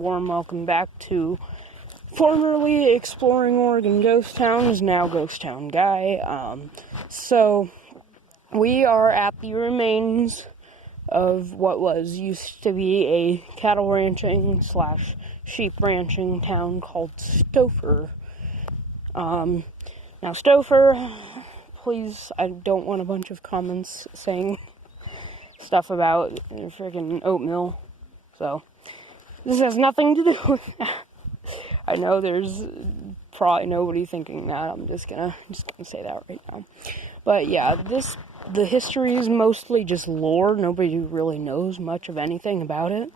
warm welcome back to formerly Exploring Oregon Ghost Towns, now Ghost Town Guy. So, we are at the remains of what used to be a cattle ranching / sheep ranching town called Stauffer. Now Stauffer, please, I don't want a bunch of comments saying stuff about freaking oatmeal. So, this has nothing to do with that. I know there's probably nobody thinking that. I'm just gonna say that right now. But yeah, the history is mostly just lore. Nobody really knows much of anything about it.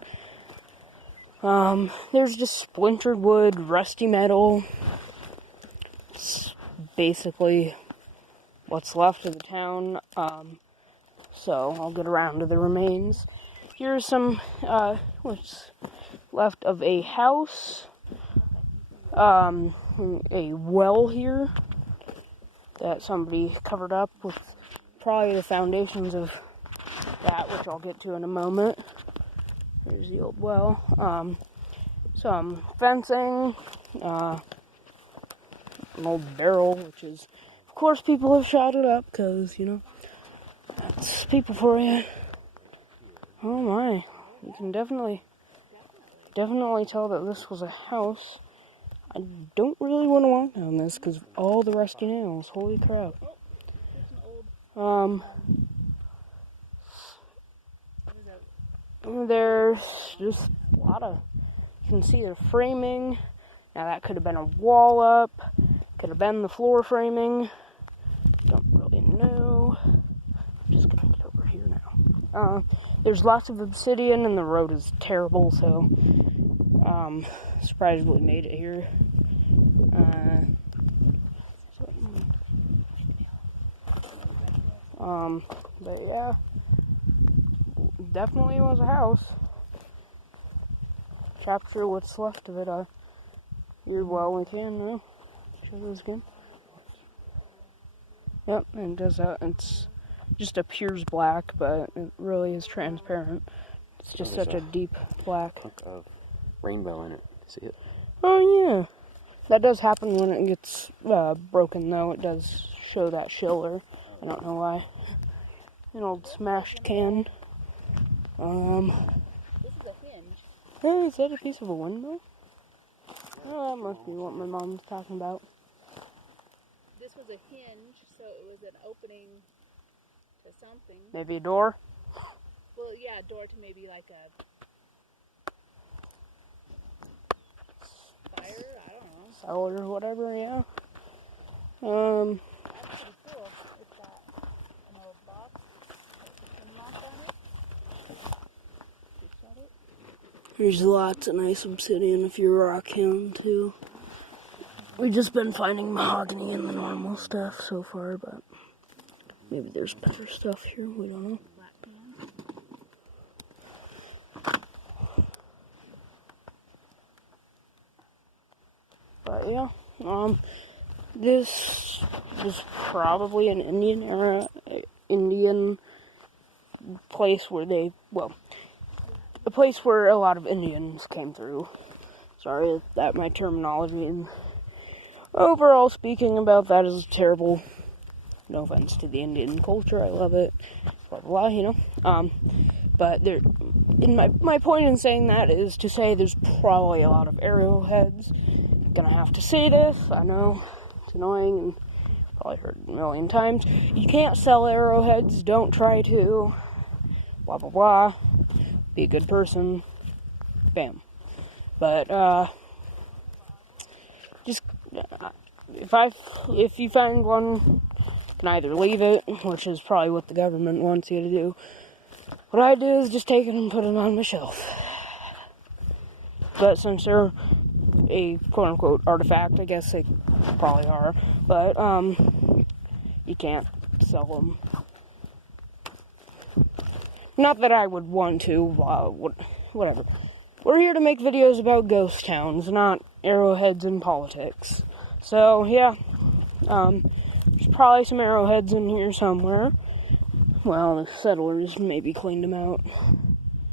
There's just splintered wood, rusty metal. It's basically what's left of the town. So I'll get around to the remains. Here's some what's left of a house. A well here that somebody covered up with probably the foundations of that, which I'll get to in a moment. There's the old well. Some fencing, an old barrel, which is, of course, people have shot it up, because, you know, that's people for you. Oh my, you can definitely tell that this was a house. I don't really want to walk down this because of all the rusty nails. Holy crap. There's just a lot of, you can see the framing. Now that could have been a wall up, could have been the floor framing. Don't really know. I'm just gonna get over here now. There's lots of obsidian and the road is terrible, so surprised we made it here. But yeah, definitely was a house. Capture what's left of it. Here, well, we can now. Show this again. Yep, and it does that. It just appears black, but it really is transparent. It's just such a deep black. Hunk of rainbow in it. See it? Oh yeah, that does happen when it gets broken. Though it does show that shiller. I don't know why. An old smashed can. This is a hinge. Hey, is that a piece of a window? Oh, that must be what my mom's talking about. This was a hinge, so it was an opening to something. Maybe a door? Well, yeah, a door to maybe like a fire, I don't know. Cellar or whatever, yeah. That's pretty cool. It's got an old box with a pin lock on it. You shut it? There's lots of nice obsidian if you're rock hound too. We've just been finding mahogany and the normal stuff so far, but maybe there's better stuff here, we don't know. Black pan. But yeah, this is probably an Indian place where a place where a lot of Indians came through. Sorry that my terminology and overall speaking about that is terrible. No offense to the Indian culture, I love it. Blah blah blah, you know. But my point in saying that is to say there's probably a lot of arrowheads. Gonna have to say this, I know it's annoying and probably heard it a million times. You can't sell arrowheads, don't try to. Blah blah blah. Be a good person. Bam. But just if you find one, you can either leave it, which is probably what the government wants you to do. What I do is just take it and put it on my shelf. But since they're a quote-unquote artifact, I guess they probably are, but you can't sell them. Not that I would want to, whatever. We're here to make videos about ghost towns, not arrowheads and politics. So, yeah, there's probably some arrowheads in here somewhere. Well, the settlers maybe cleaned them out.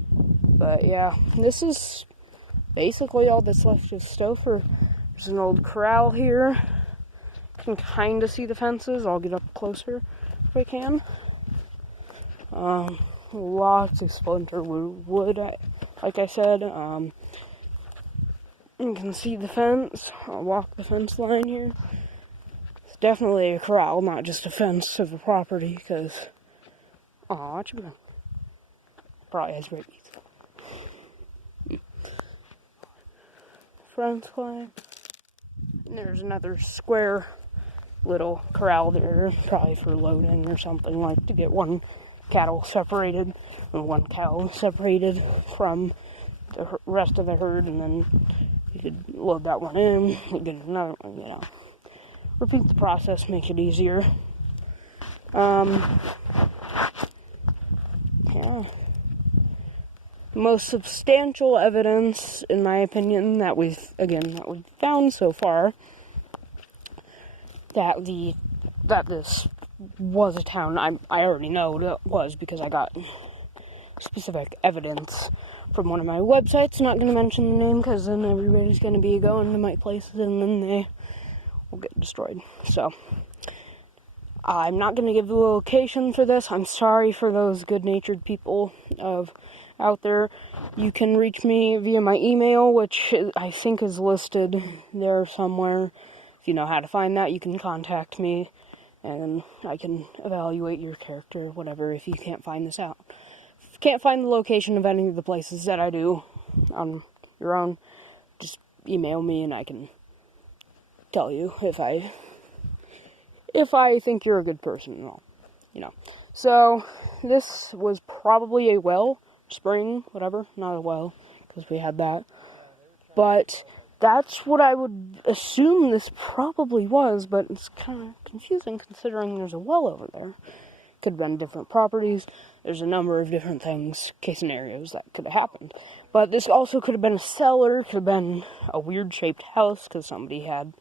But, yeah, this is basically all that's left is Stauffer. There's an old corral here. You can kind of see the fences. I'll get up closer if I can. Lots of splinter wood, like I said. You can see the fence. I'll walk the fence line here. It's definitely a corral, not just a fence of a property, because... Aw, what you doing? Probably has rabies. Fence line. And there's another square little corral there, probably for loading or something, like to get one cattle separated, or one cow separated from the rest of the herd, and then you could load that one in, you get another one, you know. Repeat the process, make it easier. Yeah. The most substantial evidence, in my opinion, that we've found so far, that this was a town. I already know it was because I got specific evidence from one of my websites. Not going to mention the name because then everybody's going to be going to my places and then they will get destroyed. So I'm not going to give the location for this. I'm sorry for those good-natured people out there. You can reach me via my email, which I think is listed there somewhere. If you know how to find that, you can contact me, and I can evaluate your character, whatever, if you can't find this out. If you can't find the location of any of the places that I do on your own, just email me, and I can tell you if I think you're a good person and all, you know. So, this was probably a well, spring, whatever, not a well, because we had that, but that's what I would assume this probably was, but it's kind of confusing considering there's a well over there. Could have been different properties. There's a number of different things, case scenarios that could have happened. But this also could have been a cellar, could have been a weird-shaped house, because somebody had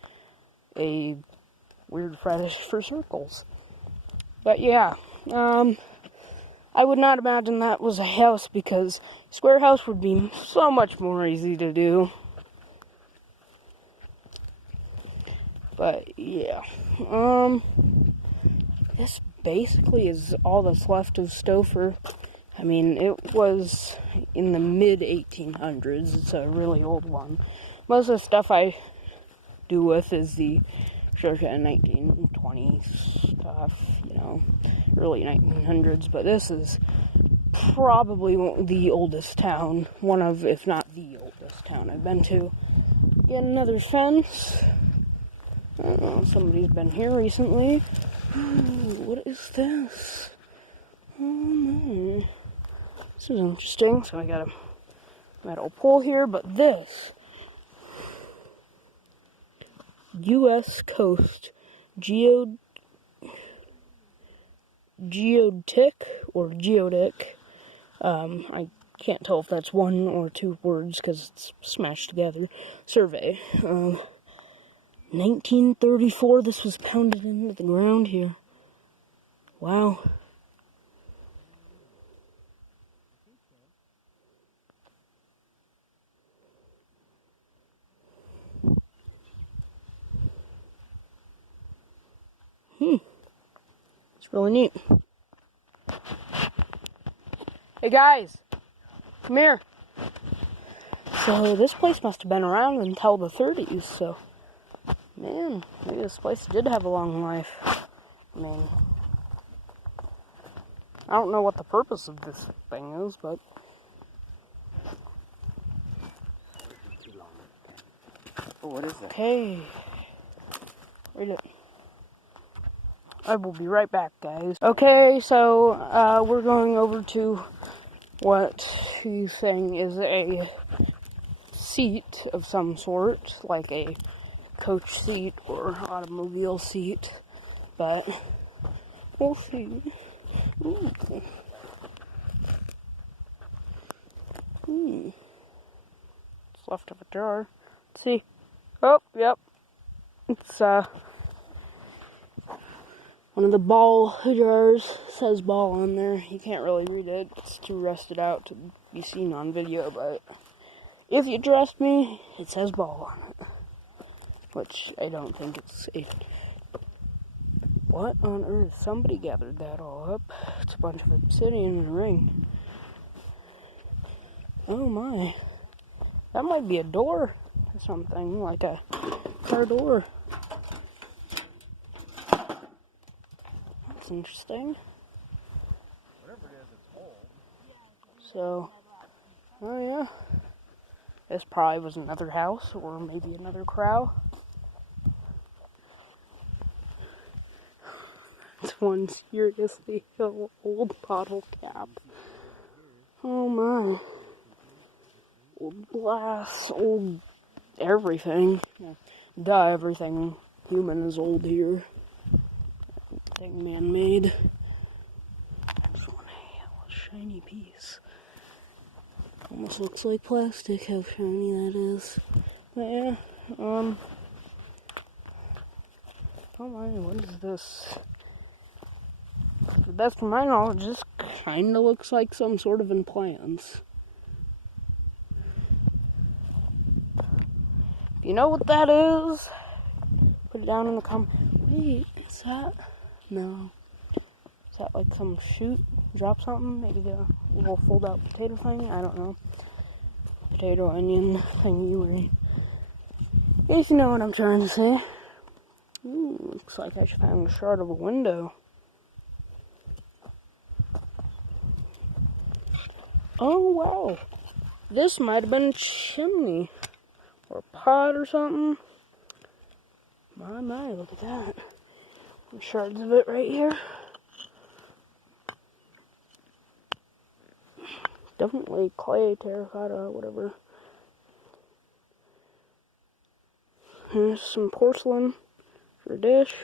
a weird fetish for circles. But yeah, I would not imagine that was a house, because square house would be so much more easy to do. But yeah, this basically is all that's left of Stauffer. I mean, it was in the mid-1800s. It's a really old one. Most of the stuff I do with is the circa 1920s stuff, you know, early 1900s. But this is probably the oldest town, one of, if not the oldest town I've been to. Get another fence. I don't know, somebody's been here recently. Ooh, what is this? Oh no. This is interesting. So I got a metal pole here, but this U.S. Coast geodetic or geodetic. I can't tell if that's one or two words because it's smashed together. Survey. 1934, this was pounded into the ground here. Wow. It's really neat. Hey guys, come here. So this place must have been around until the 30s, so man, maybe this place did have a long life. I mean, I don't know what the purpose of this thing is, but Oh, what is that? okay. Read it. I will be right back, guys. Okay, so we're going over to what he's saying is a seat of some sort, like a coach seat or automobile seat, but we'll see. Ooh. It's left of a jar. Let's see. Oh, yep. It's one of the ball jars. Says ball on there. You can't really read it. It's too rusted out to be seen on video, but If you trust me, it says ball on it. Which I don't think it's a... What on earth? Somebody gathered that all up. It's a bunch of obsidian in a ring. Oh my. That might be a door or something, like a car door. That's interesting. Whatever it is, it's old. So, oh yeah. This probably was another house, or maybe another crow. This one seriously old bottle cap. Oh my. Old glass, old everything. Duh, everything human is old here. Everything man-made. This one, a shiny piece. Almost looks like plastic, how shiny that is. But yeah, oh my, what is this? To the best of my knowledge, this kinda looks like some sort of implants. If you know what that is, put it down in the comments. Wait, is that? No. Is that like some shoot? Drop something? Maybe the little fold out potato thing? I don't know. Potato onion thingy. If you know what I'm trying to say. Ooh, looks like I found a shard of a window. Oh wow. This might have been a chimney. Or a pot or something. My, look at that. Some shards of it right here. Definitely clay, terracotta, whatever. Here's some porcelain for a dish.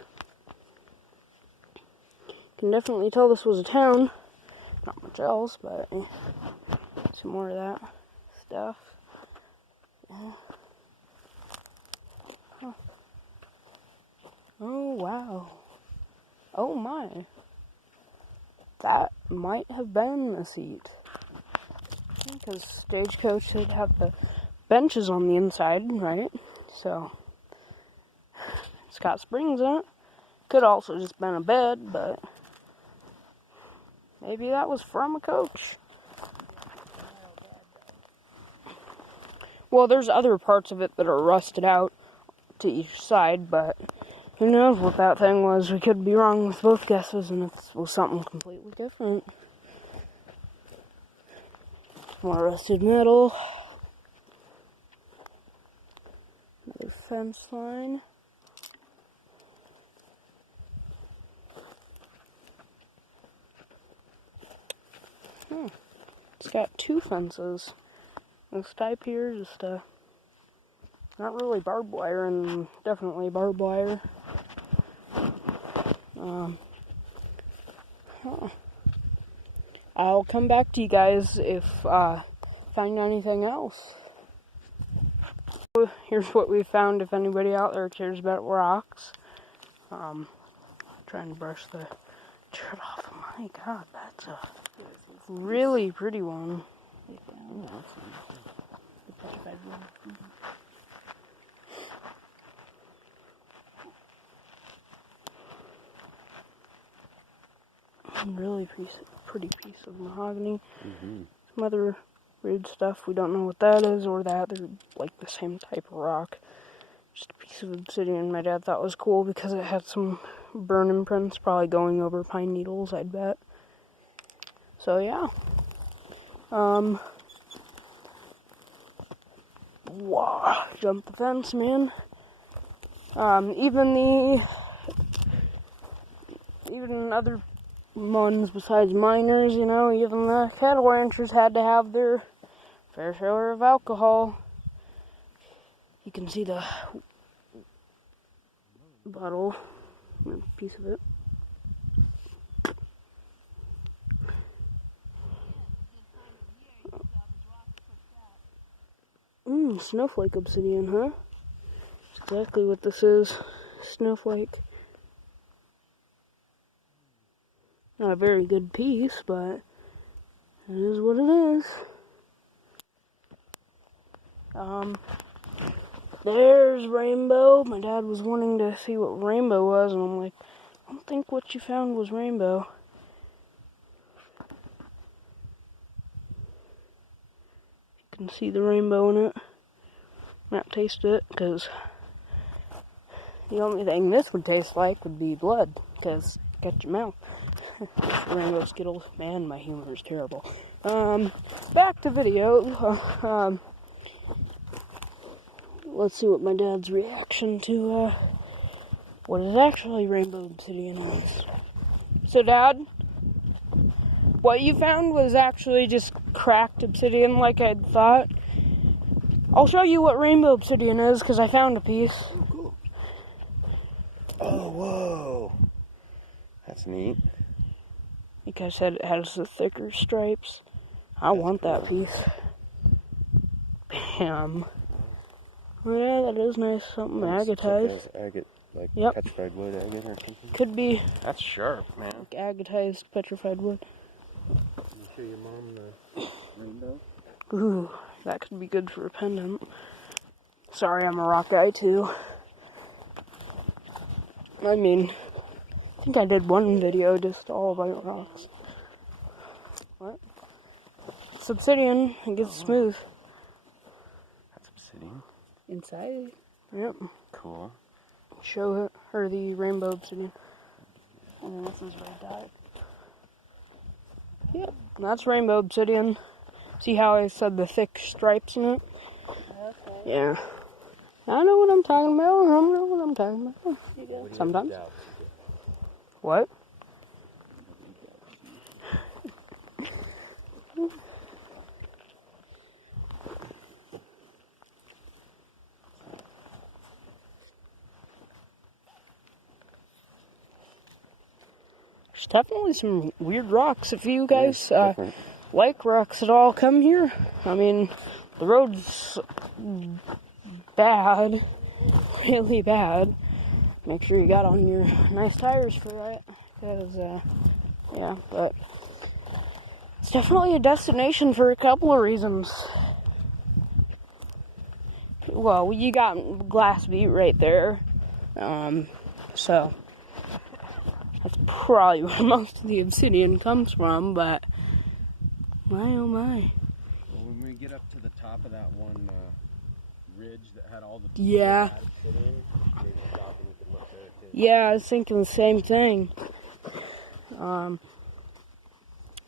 Can definitely tell this was a town. Not much else, but some more of that stuff. Yeah. Huh. Oh wow. Oh my. That might have been a seat. Because Stagecoach would have the benches on the inside, right? So, it's got springs in it. Could also just been a bed, but maybe that was from a coach. Well, there's other parts of it that are rusted out to each side, but who knows what that thing was. We could be wrong with both guesses, and it was something completely different. More rusted metal. Another fence line. It's got two fences. This type here is just not really barbed wire, and definitely barbed wire. I'll come back to you guys if find anything else. Here's what we found. If anybody out there cares about rocks, trying to brush the dirt off. My God, that's a really pretty one. Really pretty piece of mahogany. Some other weird stuff. We don't know what that is or that. They're like the same type of rock. Just a piece of obsidian my dad thought was cool because it had some burn imprints, probably going over pine needles, I'd bet. So yeah. Wow, jump the fence, man. Even other ones besides miners, you know, even the cattle ranchers had to have their fair share of alcohol. You can see the bottle, a piece of it. Snowflake obsidian, huh? That's exactly what this is. Snowflake. Not a very good piece, but it is what it is. There's Rainbow. My dad was wanting to see what Rainbow was, and I'm like, I don't think what you found was Rainbow. You can see the rainbow in it. Not taste it, because the only thing this would taste like would be blood, because got your mouth. Rainbow Skittles. Man, my humor is terrible. Back to video. Let's see what my dad's reaction to what is actually rainbow obsidian is. So, Dad, what you found was actually just cracked obsidian like I'd thought. I'll show you what rainbow obsidian is, because I found a piece. Oh, cool. Oh, whoa. That's neat. Like I said, it has the thicker stripes. I want that piece. Bam. Yeah, that is nice. Something agatized. Agate, like Yep. petrified wood agate or something. Could be That's sharp, man. like agatized petrified wood. Can you show your mom the rainbow? Ooh, that could be good for a pendant. Sorry, I'm a rock guy too. I mean, I think I did one video just all about rocks. What? It's obsidian. It gets smooth. That's obsidian. Inside. Yep. Cool. Show her the rainbow obsidian. And this is red dye. Yep, that's rainbow obsidian. See how I said the thick stripes in it? Okay. Yeah. I know what I'm talking about. I know what I'm talking about. You do. Sometimes. What? There's definitely some weird rocks. If you guys like rocks at all, come here. I mean, the road's bad, really bad. Make sure you got on your nice tires for that, because, yeah, but it's definitely a destination for a couple of reasons. Well, you got Glass Beat right there, so that's probably where most of the obsidian comes from, but my oh my. Well, when we get up to the top of that one ridge that had all the Yeah. obsidian, maybe stop and we could look there too. Yeah, I was thinking the same thing.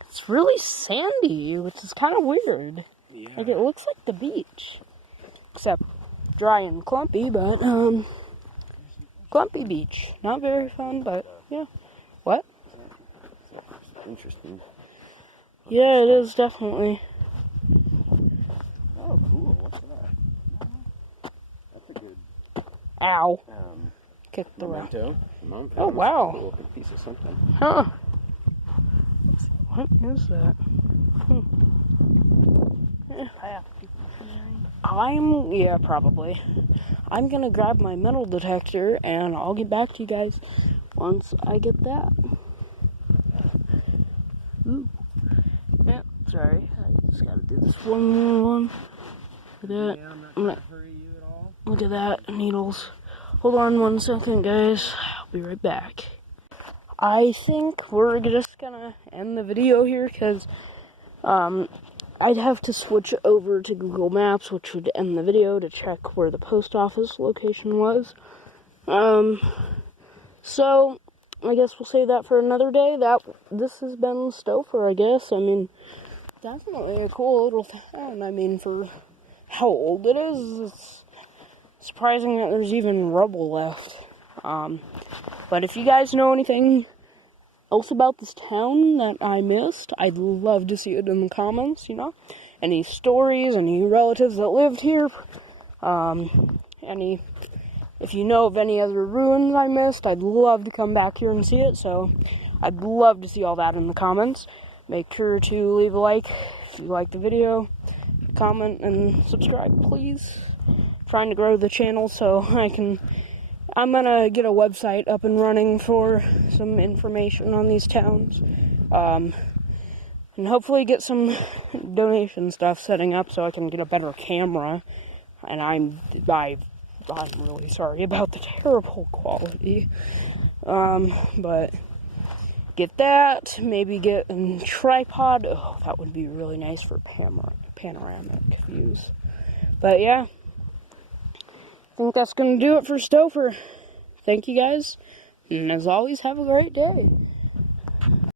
It's really sandy, which is kind of weird. Yeah. Like, it looks like the beach. Except dry and clumpy, but, clumpy beach. Not very fun, but, yeah. What? Interesting. Yeah, it is, definitely. Oh, cool. What's that? That's a good Ow. Kick the rock. memento. Mom Oh, found wow. a cool looking piece of something. Huh. What is that? I have to keep looking. Yeah, probably. I'm gonna grab my metal detector, and I'll get back to you guys once I get that. Ooh. Yeah, sorry. I just gotta do this one more one. Look at that. Yeah, I'm not I'm trying not- to hurry you at all. Look at that, needles. Hold on 1 second, guys. I'll be right back. I think we're just gonna end the video here, because, I'd have to switch over to Google Maps, which would end the video, to check where the post office location was. So, I guess we'll save that for another day. This has been Stauffer, I guess. I mean, definitely a cool little town. I mean, for how old it is, it's surprising that there's even rubble left. But if you guys know anything else about this town that I missed, I'd love to see it in the comments, you know? Any stories, any relatives that lived here, if you know of any other ruins I missed, I'd love to come back here and see it, so I'd love to see all that in the comments. Make sure to leave a like if you like the video, comment, and subscribe, please. Trying to grow the channel so I'm gonna get a website up and running for some information on these towns, and hopefully get some donation stuff setting up so I can get a better camera, And I'm really sorry about the terrible quality. But get that, maybe get a tripod. Oh, that would be really nice for panoramic views. But yeah, I think that's going to do it for Stauffer. Thank you guys, and as always, have a great day.